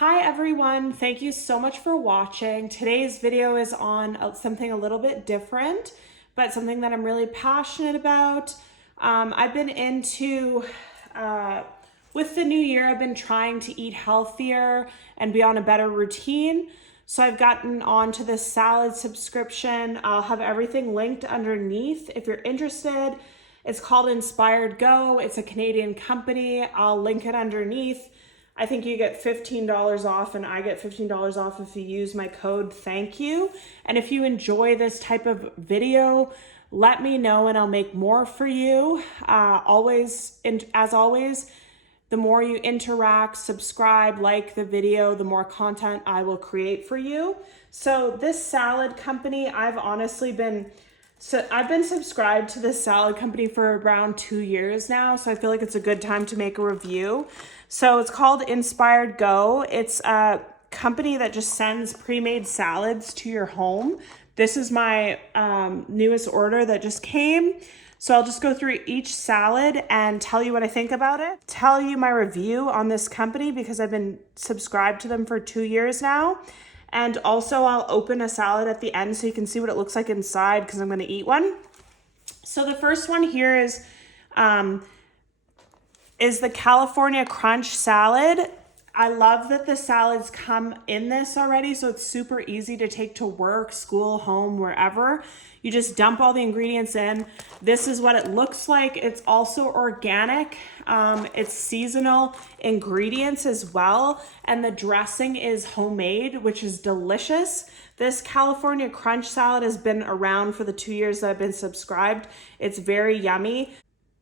Hi everyone, thank you so much for watching. Today's video is on something a little bit different, but something that I'm really passionate about. I've been with the new year, I've been trying to eat healthier and be on a better routine. So I've gotten onto this salad subscription. I'll have everything linked underneath if you're interested. It's called Inspired Go. It's a Canadian company. I'll link it underneath. I think you get $15 off and I get $15 off if you use my code thank you. And if you enjoy this type of video, let me know and I'll make more for you. As always, the more you interact, subscribe, like the video, the more content I will create for you. So this salad company, I've been subscribed to this salad company for around 2 years now, so I feel like it's a good time to make a review. So it's called Inspired Go. It's a company that just sends pre-made salads to your home. This is my newest order that just came. So I'll just go through each salad and tell you what I think about it. Tell you my review on this company because I've been subscribed to them for 2 years now. And also I'll open a salad at the end so you can see what it looks like inside because I'm going to eat one. So the first one here is the California Crunch salad. I love that the salads come in this already, so it's super easy to take to work, school, home, wherever. You just dump all the ingredients in. This is what it looks like. It's also organic. It's seasonal ingredients as well, and the dressing is homemade, which is delicious. This California Crunch salad has been around for the 2 years that I've been subscribed. It's very yummy.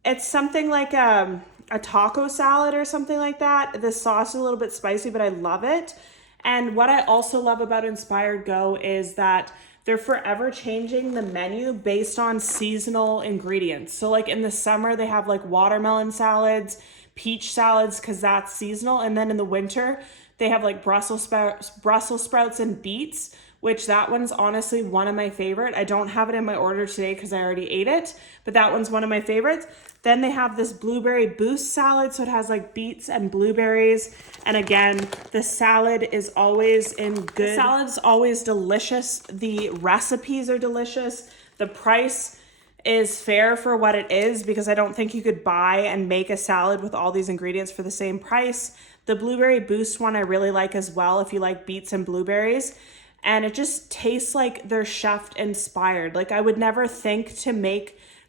It's something like a taco salad or something like that. The sauce is a little bit spicy, but I love it. And what I also love about Inspired Go is that they're forever changing the menu based on seasonal ingredients. So like in the summer, they have like watermelon salads, peach salads, because that's seasonal. And then in the winter, they have like Brussels sprouts and beets, which that one's honestly one of my favorite. I don't have it in my order today because I already ate it, but that one's one of my favorites. Then they have this blueberry boost salad, so it has like beets and blueberries. And again, the salad is always the salad's always delicious. The recipes are delicious. The price is fair for what it is because I don't think you could buy and make a salad with all these ingredients for the same price. The blueberry boost one I really like as well if you like beets and blueberries. And it just tastes like they're chef inspired. Like I would never think to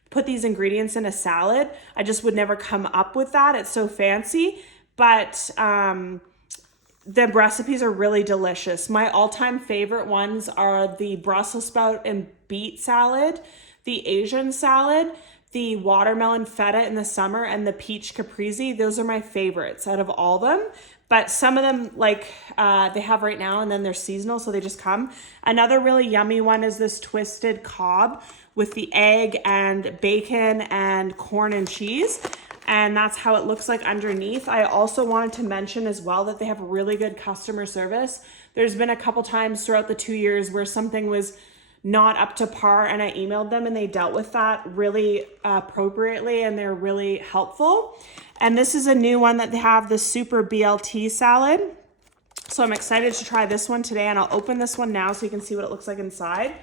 put these ingredients in a salad. I just would never come up with that. It's so fancy, but the recipes are really delicious. My all-time favorite ones are the Brussels sprout and beet salad, the Asian salad, the watermelon feta in the summer, and the peach caprese. Those are my favorites out of all of them. But some of them they have right now and then they're seasonal, so they just come. Another really yummy one is this twisted Cobb with the egg and bacon and corn and cheese. And that's how it looks like underneath. I also wanted to mention as well that they have really good customer service. There's been a couple times throughout the 2 years where something was not up to par and I emailed them and they dealt with that really appropriately and they're really helpful. And this is a new one that they have, the Super BLT salad. So I'm excited to try this one today and I'll open this one now so you can see what it looks like inside.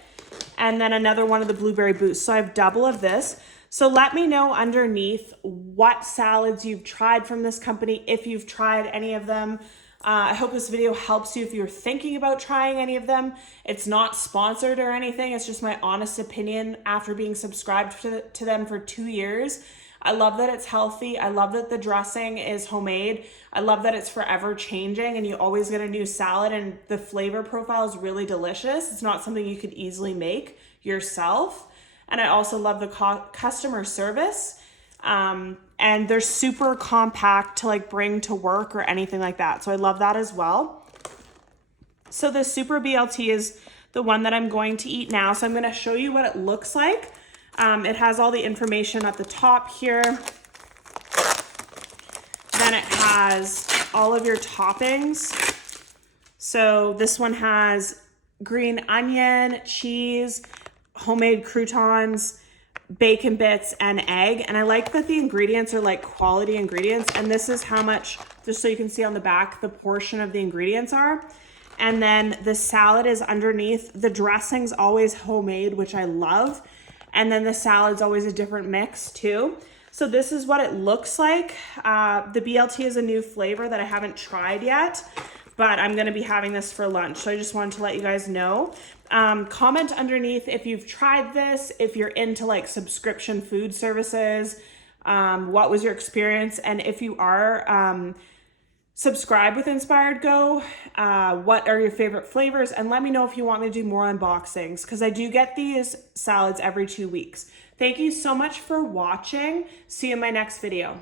And then another one of the blueberry boost. So I have double of this. So let me know underneath what salads you've tried from this company, if you've tried any of them. I hope this video helps you if you're thinking about trying any of them. It's not sponsored or anything. It's just my honest opinion after being subscribed to them for 2 years. I love that it's healthy. I love that the dressing is homemade. I love that it's forever changing and you always get a new salad and the flavor profile is really delicious. It's not something you could easily make yourself. And I also love the customer service. And they're super compact to like bring to work or anything like that. So I love that as well. So the Super BLT is the one that I'm going to eat now. So I'm going to show you what it looks like. It has all the information at the top here. Then it has all of your toppings. So this one has green onion, cheese, homemade croutons, bacon bits, and egg. And I like that the ingredients are like quality ingredients. And this is how much just so you can see on the back the portion of the ingredients are. And then the salad is underneath. The dressing's always homemade, which I love. And then the salad's always a different mix too. So this is what it looks like. The BLT is a new flavor that I haven't tried yet, but I'm gonna be having this for lunch. So I just wanted to let you guys know. Comment underneath if you've tried this, if you're into like subscription food services, what was your experience? And if you are, subscribe with Inspired Go. What are your favorite flavors? And let me know if you want me to do more unboxings, because I do get these salads every 2 weeks. Thank you so much for watching. See you in my next video.